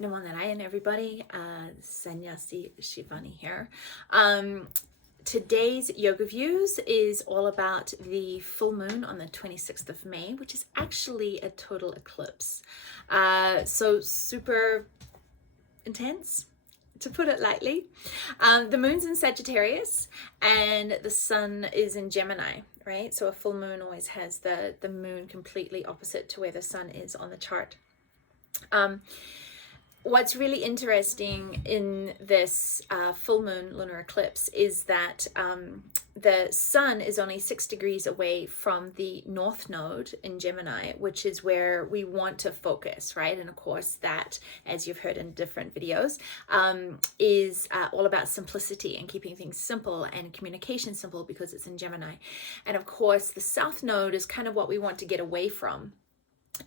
Namaste, everybody. Sannyasi Shivani here. Today's yoga views is all about the full moon on the 26th of May, which is actually a total eclipse. So super intense, to put it lightly. The moon's in Sagittarius and the sun is in Gemini, right? So a full moon always has the moon completely opposite to where the sun is on the chart. What's really interesting in this full moon lunar eclipse is that the sun is only 6 degrees away from the north node in Gemini, which is where we want to focus, right? And of course that, as you've heard in different videos, is all about simplicity and keeping things simple and communication simple because it's in Gemini. And of course the south node is kind of what we want to get away from.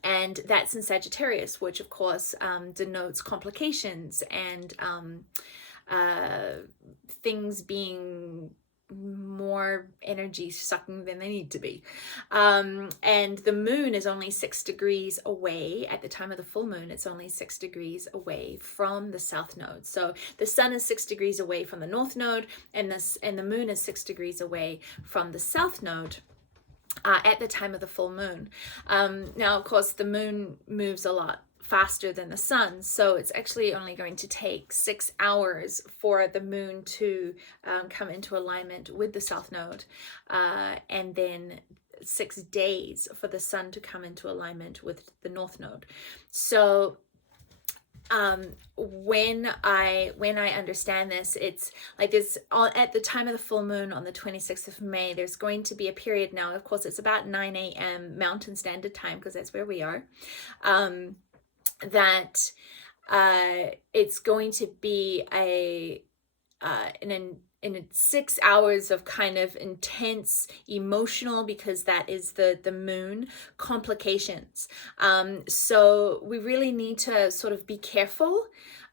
And that's in Sagittarius, which of course denotes complications and things being more energy sucking than they need to be. And the moon is only 6 degrees away at the time of the full moon. It's only 6 degrees away from the south node. So the sun is 6 degrees away from the north node, and the moon is 6 degrees away from the south node. At the time of the full moon. Now, of course, the moon moves a lot faster than the sun, so it's actually only going to take 6 hours for the moon to come into alignment with the south node, and then 6 days for the sun to come into alignment with the north node. So when I understand this, it's like this at the time of the full moon on the 26th of May, there's going to be a period now. Of course, it's about 9 a.m. Mountain Standard Time, because that's where we are. That it's going to be in 6 hours of kind of intense emotional, because that is the moon, complications. So we really need to sort of be careful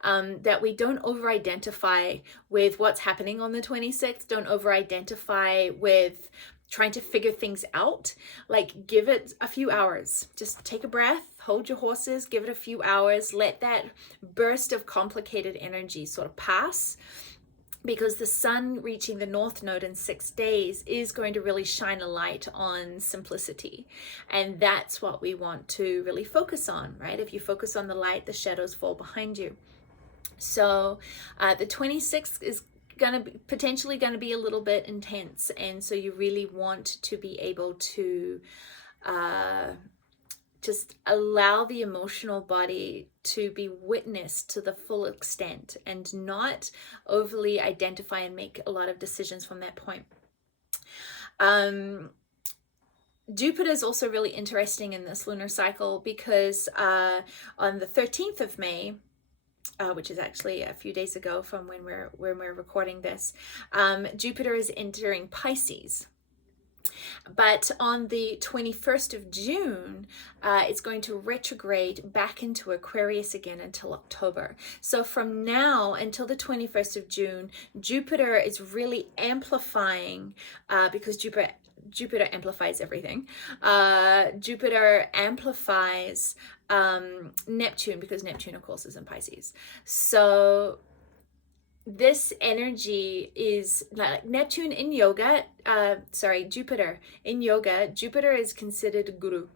that we don't over-identify with what's happening on the 26th, don't over-identify with trying to figure things out. Like, give it a few hours, just take a breath, hold your horses, give it a few hours, let that burst of complicated energy sort of pass. Because the sun reaching the north node in 6 days is going to really shine a light on simplicity. And that's what we want to really focus on, right? If you focus on the light, the shadows fall behind you. So the 26th is potentially going to be a little bit intense. And so you really want to be able to just allow the emotional body to be witnessed to the full extent and not overly identify and make a lot of decisions from that point. Jupiter is also really interesting in this lunar cycle because on the 13th of May, which is actually a few days ago from when we're recording this, Jupiter is entering Pisces. But on the 21st of June, it's going to retrograde back into Aquarius again until October. So from now until the 21st of June, Jupiter is really amplifying, because Jupiter amplifies everything. Jupiter amplifies Neptune, because Neptune, of course, is in Pisces. So this energy is like Neptune in yoga, Jupiter in yoga. Jupiter is considered guru.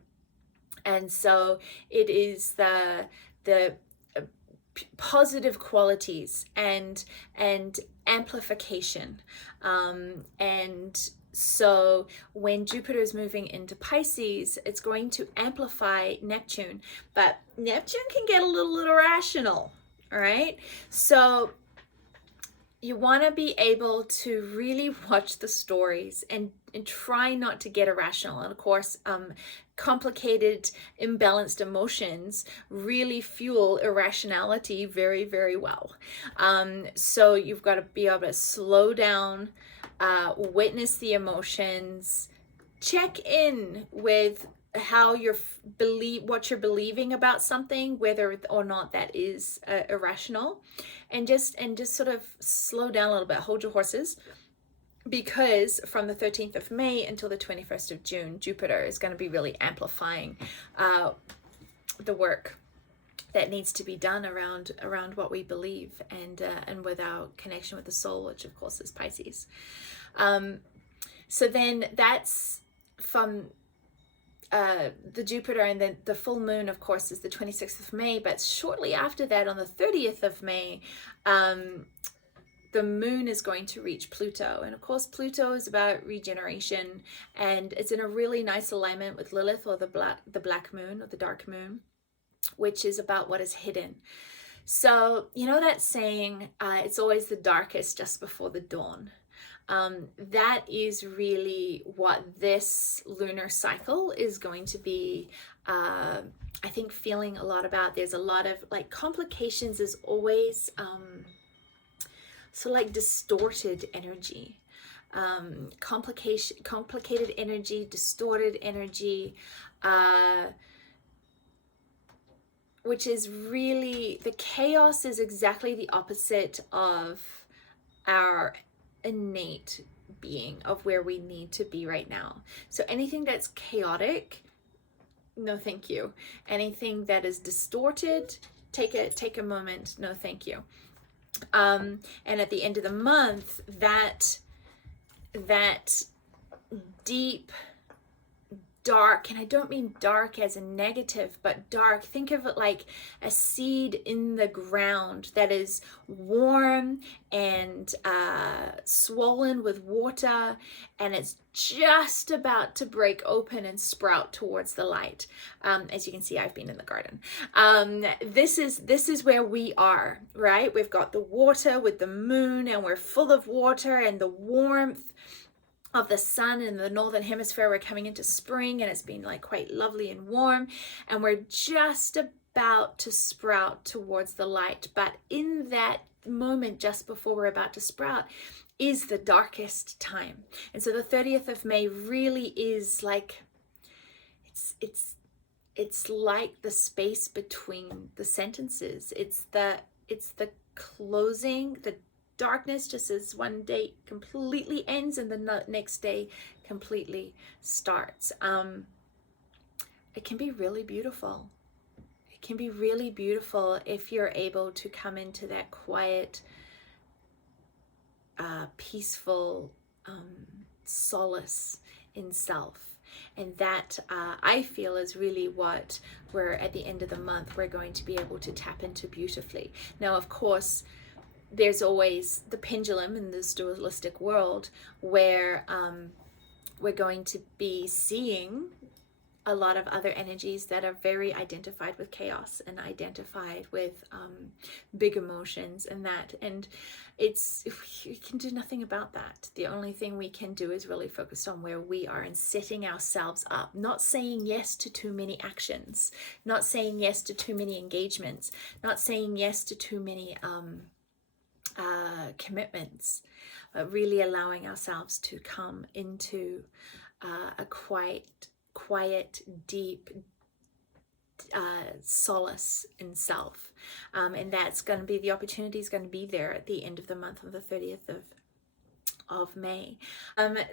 And so it is the positive qualities and amplification. And so when Jupiter is moving into Pisces, it's going to amplify Neptune, but Neptune can get a little irrational, all right? So you want to be able to really watch the stories and try not to get irrational. And of course, complicated, imbalanced emotions really fuel irrationality very, very well. So you've got to be able to slow down, witness the emotions, check in with how what you're believing about something, whether or not that is irrational, and just sort of slow down a little bit, hold your horses, because from the 13th of May until the 21st of June, Jupiter is going to be really amplifying the work. that needs to be done around what we believe, and with our connection with the soul, which of course is Pisces. So then that's from the Jupiter, and then the full moon, of course, is the 26th of May. But shortly after that, on the 30th of May, the moon is going to reach Pluto. And of course, Pluto is about regeneration, and it's in a really nice alignment with Lilith, or the black moon, or the dark moon, which is about what is hidden. So, you know that saying, it's always the darkest just before the dawn. That is really what this lunar cycle is going to be, I think, feeling a lot about. There's a lot of like complications, is always so like distorted energy, complicated energy, distorted energy, which is really, the chaos is exactly the opposite of our innate being, of where we need to be right now. So anything that's chaotic, no thank you. Anything that is distorted, take a moment, no thank you. And at the end of the month, that deep dark, and I don't mean dark as a negative, but dark, think of it like a seed in the ground that is warm and swollen with water, and it's just about to break open and sprout towards the light. As you can see, I've been in the garden. This is where we are, right? We've got the water with the moon, and we're full of water and the warmth of the sun in the northern hemisphere. We're coming into spring, and it's been like quite lovely and warm, and we're just about to sprout towards the light. But in that moment just before we're about to sprout is the darkest time. And so the 30th of May really is like, it's like the space between the sentences. It's the closing, the darkness, just as one day completely ends and the next day completely starts. It can be really beautiful. It can be really beautiful if you're able to come into that quiet, peaceful solace in self. And that, I feel, is really what we're, at the end of the month, we're going to be able to tap into beautifully. Now, of course, there's always the pendulum in this dualistic world, where we're going to be seeing a lot of other energies that are very identified with chaos and identified with big emotions and that. And we can do nothing about that. The only thing we can do is really focus on where we are and setting ourselves up, not saying yes to too many actions, not saying yes to too many engagements, not saying yes to too many commitments, but really allowing ourselves to come into a quiet, deep solace in self. And that's going to be, the opportunity is going to be there at the end of the month, on the 30th of May.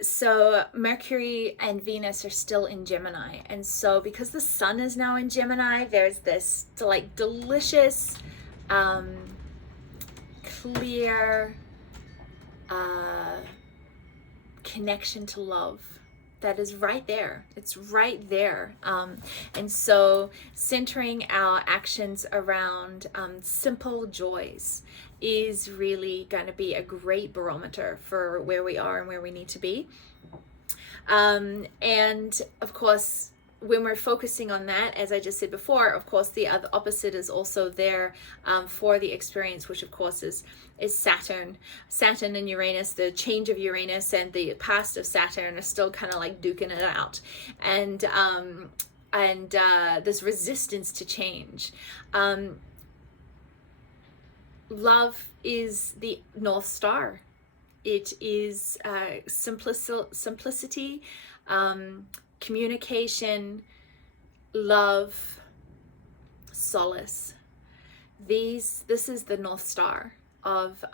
So Mercury and Venus are still in Gemini. And so because the sun is now in Gemini, there's this like delicious, clear connection to love that is right there. It's right there. And so centering our actions around simple joys is really going to be a great barometer for where we are and where we need to be. And of course, when we're focusing on that, as I just said before, of course, the other opposite is also there for the experience, which of course is Saturn. Saturn and Uranus, the change of Uranus and the past of Saturn are still kind of like duking it out. And this resistance to change. Love is the North Star. It is simplicity, communication, love, solace. This is the North Star of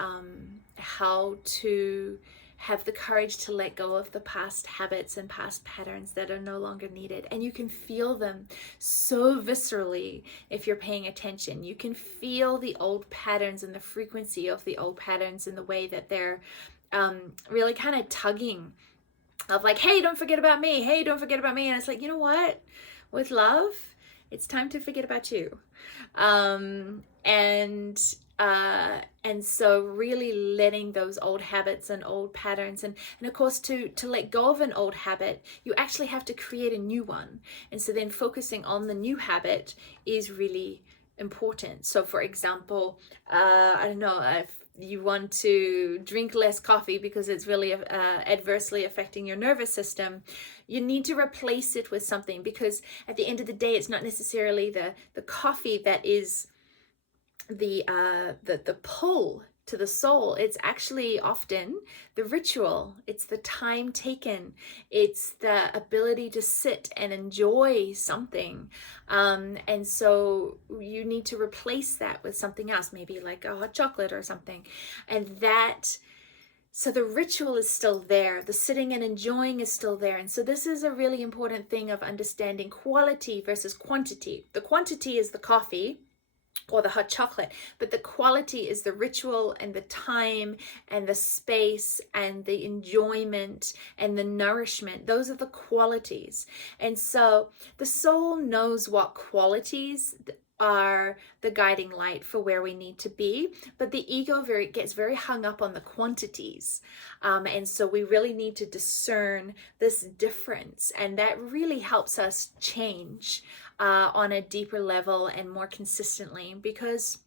how to have the courage to let go of the past habits and past patterns that are no longer needed. And you can feel them so viscerally if you're paying attention. You can feel the old patterns and the frequency of the old patterns in the way that they're really kind of tugging of like, hey, don't forget about me. Hey, don't forget about me. And it's like, you know what? With love, it's time to forget about you. And so really letting those old habits and old patterns and of course to let go of an old habit, you actually have to create a new one. And so then focusing on the new habit is really important. So for example, I don't know, if you want to drink less coffee because it's really adversely affecting your nervous system, you need to replace it with something, because at the end of the day, it's not necessarily the coffee that is the pull to the soul. It's actually often the ritual. It's the time taken. It's the ability to sit and enjoy something. And so you need to replace that with something else, maybe like a hot chocolate or something. So the ritual is still there. The sitting and enjoying is still there. And so this is a really important thing of understanding quality versus quantity. The quantity is the coffee or the hot chocolate, but the quality is the ritual and the time and the space and the enjoyment and the nourishment. Those are the qualities. And so the soul knows what qualities are the guiding light for where we need to be, but the ego gets very hung up on the quantities. And so we really need to discern this difference, and that really helps us change on a deeper level and more consistently, because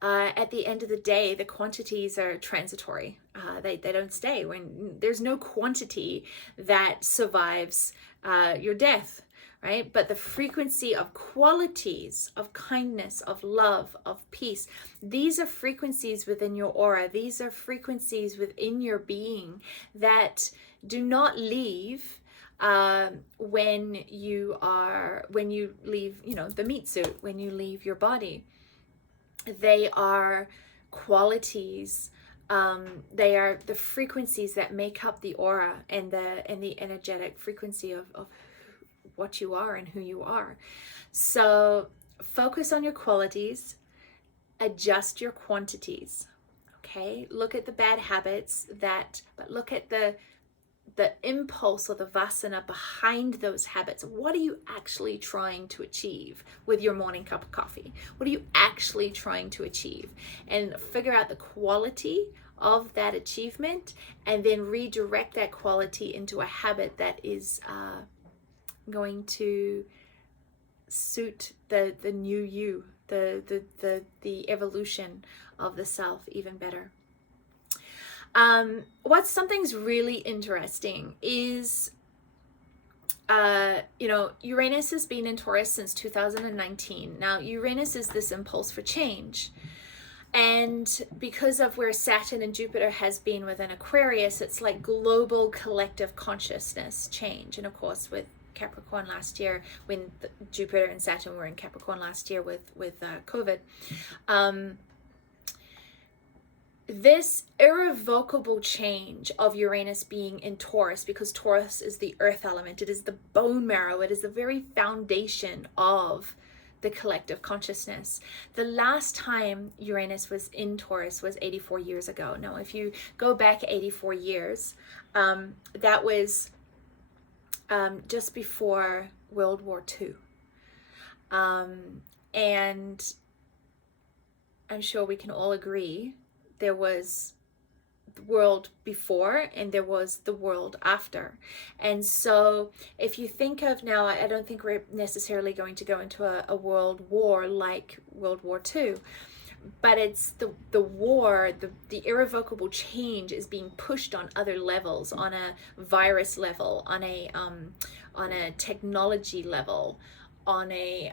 at the end of the day, the quantities are transitory. They don't stay. When there's no quantity that survives your death, right? But the frequency of qualities, of kindness, of love, of peace, these are frequencies within your aura. These are frequencies within your being that do not leave when you leave, the meat suit, when you leave your body. They are qualities. They are the frequencies that make up the aura and the energetic frequency of what you are and who you are. So focus on your qualities, adjust your quantities. Okay, look at the bad habits but look at the impulse or the vasana behind those habits. What are you actually trying to achieve with your morning cup of coffee? What are you actually trying to achieve? And figure out the quality of that achievement, and then redirect that quality into a habit that is going to suit the new you, the evolution of the self even better. Something's really interesting is, Uranus has been in Taurus since 2019. Now, Uranus is this impulse for change. And because of where Saturn and Jupiter has been within Aquarius, it's like global collective consciousness change. And of course, with Capricorn last year, when Jupiter and Saturn were in Capricorn last year with COVID, this irrevocable change of Uranus being in Taurus, because Taurus is the earth element, it is the bone marrow, it is the very foundation of the collective consciousness. The last time Uranus was in Taurus was 84 years ago. Now, if you go back 84 years, that was just before World War II. And I'm sure we can all agree there was the world before and there was the world after. And so if you think of now, I don't think we're necessarily going to go into a world war like World War II, but it's the war, the irrevocable change is being pushed on other levels, on a virus level, on a technology level, on a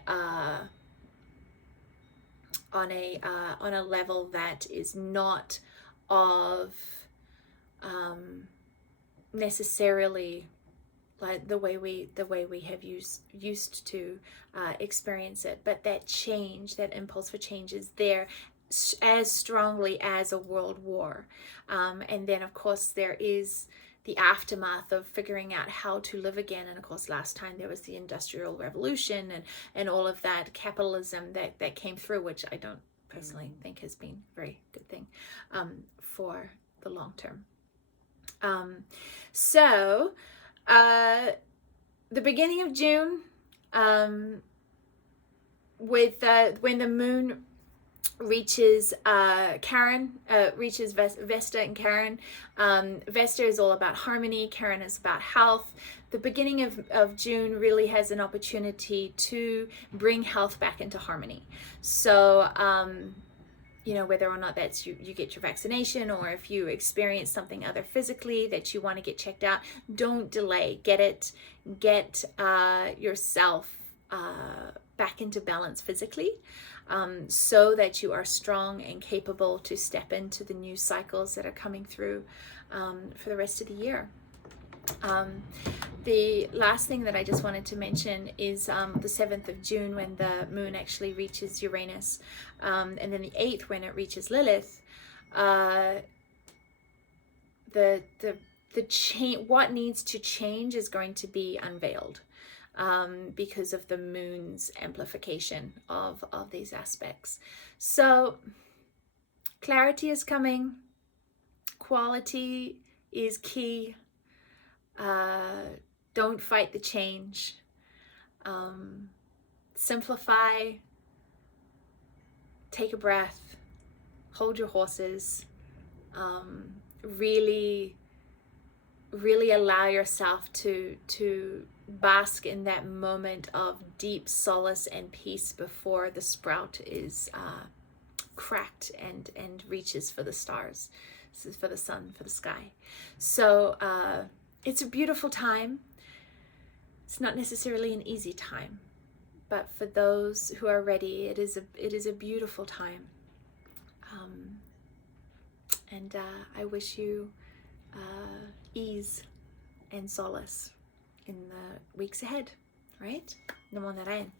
level that is not of necessarily like the way we have used to experience it, but that change, that impulse for change is there as strongly as a world war. And then of course there is the aftermath of figuring out how to live again. And of course last time there was the Industrial Revolution and all of that capitalism that came through, which I don't personally think has been a very good thing for the long term. The beginning of June, when the moon reaches reaches Vesta and Karen. Vesta is all about harmony, Karen is about health. The beginning of June really has an opportunity to bring health back into harmony. So you know, whether or not that's you get your vaccination, or if you experience something other physically that you want to get checked out, don't delay. Get yourself back into balance physically, so that you are strong and capable to step into the new cycles that are coming through for the rest of the year. The last thing that I just wanted to mention is the 7th of June, when the moon actually reaches Uranus, and then the 8th when it reaches Lilith. What needs to change is going to be unveiled, because of the moon's amplification of these aspects. So clarity is coming, quality is key. Don't fight the change. Simplify, take a breath, hold your horses, really allow yourself to bask in that moment of deep solace and peace before the sprout is cracked and reaches for the stars, for the sun, for the sky. So it's a beautiful time. It's not necessarily an easy time, but for those who are ready, it is a beautiful time. And I wish you ease and solace in the weeks ahead, right? Namo Narayan.